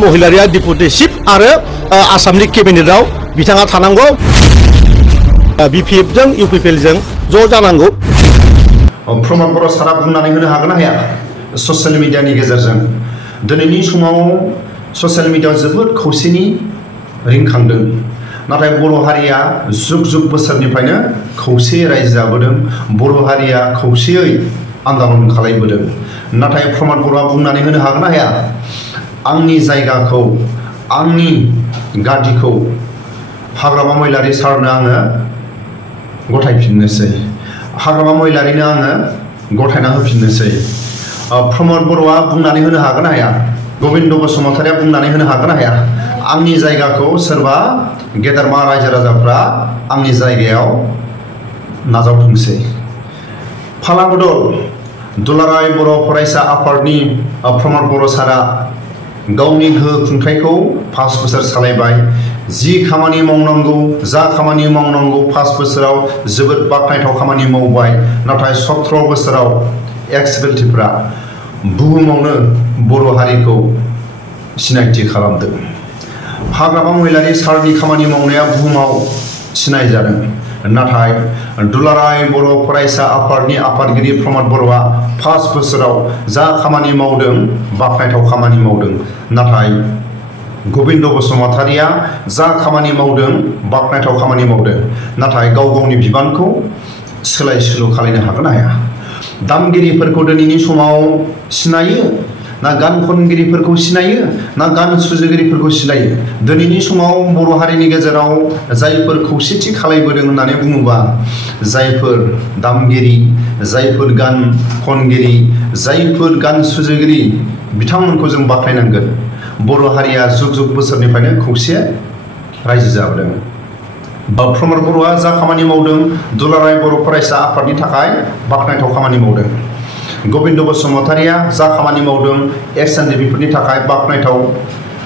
महिलारिया deputy chief आरो आसामनि केबिनेटआव बिथाङा थानांगौ बिपिएफजों इउपिपिएलजों ज' जानांगौ। प्रमद बर' सारा बुंनानै होनो हागोन ना हाया ससियेल मिडियानि गेजेरजों दिनैनि समाव ससियेल मिडियायाव जोबोद खौसेनि रिंखांदों नाथाय बर' हारिया जुग जुग बोसोरनिफ्रायनो खौसेयै रायजो जाबोदों बर' हारिया खौसेयै आन्दालन खालामबोदों नाथाय प्रमद बर'आ बुंनानै होनो हागोन ना हाया आंनि जायगाखौ आंनि गादिखौ हाग्रामा महिलारि सारनो आङो गथायफिननोसै हाग्रामा महिलारिनो आङो गथायना होफिननोसै। प्रमद बर'आ बुंनानै होनो हागोन ना हाया गबिन्द बसुमतारिया बुंनानै होनो हागोन ना हाया आंनि जायगाखौ सोरबा गेदेरमा रायजो राजाफ्रा आंनि जायगायाव नाजावथोंसै। फाला बदल दुलाराय बर' फरायसा आफादनि प्रमद बर' सारा गावनि गोहो खुंथायखौ 5 बोसोर सालायबाय जि खामानि मावनांगौ जा खामानि मावनांगौ 5 बोसोराव जोबोद बाखनायथाव खामानि मावबाय नाथाय 17 बोसोराव एक्सपेल्टिफ्रा बुहुमावनो बर' हारिखौ सिनायथि खालामदों। हाग्रामा महिलारि सारनि खामानि मावनाया बुहुमाव सिनाय जादों नाथाय दुलाराय बर' फरायसा आफादनि आफादगिरि प्रमद बर'आ 5 बोसोराव जा खामानि मावदों बाखनायथाव खामानि मावदों नाथाय गबिन्द बसुमतारिया जा खामानि मावदों बाखनायथाव खामानि मावदों नाथाय गाव गावनि बिबानखौ सोलाय सोल' खालामनो हागोन ना हाया दामगिरिफोरखौ दिनैनि समाव सिनायो ना गान खनगिरिफोरखौ सिनायो ना गान सुजुगिरिफोरखौ सिनायो दिनैनि समाव बर' हारिनि गेजेराव जायफोर खौसेथि खालामबोदों होननानै बुङोबा जायफोर दामगिरि जायफोर गान खनगिरि जायफोर गान सुजुगिरि बिथांमोनखौ जों बाख्नायनांगोन बर' हारिया जुग जुग बोसोरनिफ्रायनो खौसे रायजो जाबोदों। प्रमद बर'आ जा खामानि मावदों दुलाराय बर' फरायसा आफादनि थाखाय बाख्नायथाव खामानि मावदों गबिन्द बसुमतारिया जा खामानि मावदों एक्स-एन-डि-पिफोरनि थाखाय बाख्नायथाव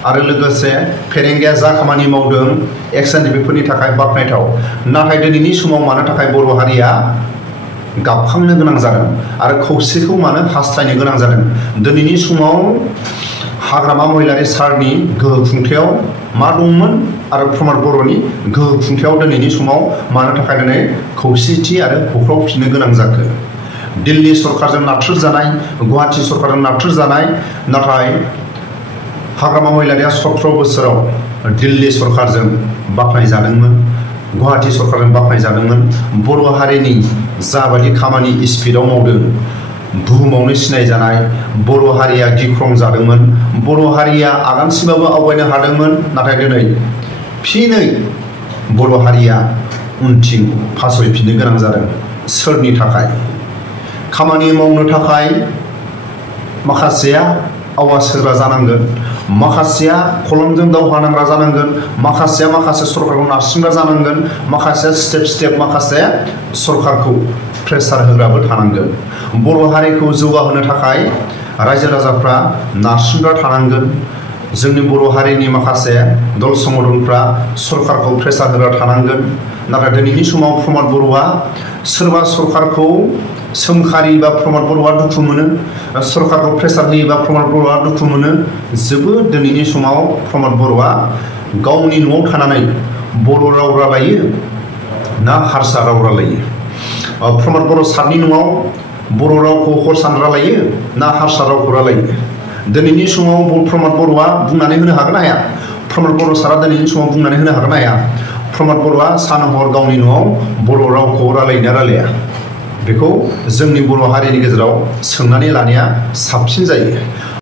आरो लोगोसे फेरेंगाया जा खामानि मावदों एक्स-एन-डि-पिफोरनि थाखाय बाख्नायथाव नाथाय दिनैनि समाव मानो थाखाय बर' हारिया गाबखांनो गोनां जादों आरो खौसेखौ मानो हास्थायनो गोनां जादों दिनैनि समाव हाग्रामा महिलारि सारनि गोहो खुंथायाव मा दंमोन आरो प्रमद बर'नि गोहो खुंथायाव दिनैनि समाव मानो थाखाय दिनै खौसेथि आरो होख्रावफिननो गोनां जाखो दिल्ली सरकारजों नारथ्रोजानाय गुवाहाटी सरकारजों नारथ्रोजानाय नाथाय हाग्रामा महिलारिया 17 बोसोराव दिल्ली सरकारजों बाख्नायजादोंमोन गुवाहाटी सरकारजों बाख्नायजादोंमोन बर' हारिनि जाबायदि खामानि स्पिडआव मावदों बुहुमावनो सिनायजानाय बर' हारिया गिख्रं जादोंमोन बर' हारिया आगानसेबाबो आवगायनो हादोंमोन नाथाय दिनै फिनै बर' हारिया उनथिं फासयफिननो गोनां जादों सोरनि थाखाय खामानि मावनो थाखाय माखासेया आवाज होग्रा जानांगोन माखासेया खलमजों दावहा नांग्रा जानांगोन माखासेया माखासे सरकारखौ नारसिनग्रा जानांगोन माखासेया स्टेप माखासे सरकारखौ प्रेसार होग्राबो थानांगोन बर' हारिखौ जौगाहोनो थाखाय रायजो राजाफ्रा नारसिनग्रा थानांगोन जोंनि बर' हारिनि माखासे दल संगठनफ्रा सरकारखौ प्रेसार होग्रा थानांगोन नाथाय दिनैनि समाव प्रमद बर'आ सोरबा सरकारखौ सोमखारियोबा प्रमद बर'आ दुखु मोनो सरकारखौ प्रेसार होयोबा प्रमद बर'आ दुखु मोनो जोबोद दिनैनि समाव प्रमद बर'आ गावनि न'आव थानानै बर' राव रायलायो ना हारसा राव रायलायो प्रमद बर' सारनि न'आव बर' रावखौ हरसान रायलायो ना हारसा रावखौ रायलायो दिनैनि समाव प्रमद बर'आ बुंनानै होनो हागोन ना हाया प्रमद बर' सारा दिनैनि समाव बुंनानै होनो हागोन ना हाया प्रमद बर'आ सान हर गावनि न'आव बर' रावखौ रायलायना रायलाया बेखौ जोंनि बर' हारिनि गेजेराव सोंनानै लानाया साबसिन जायो।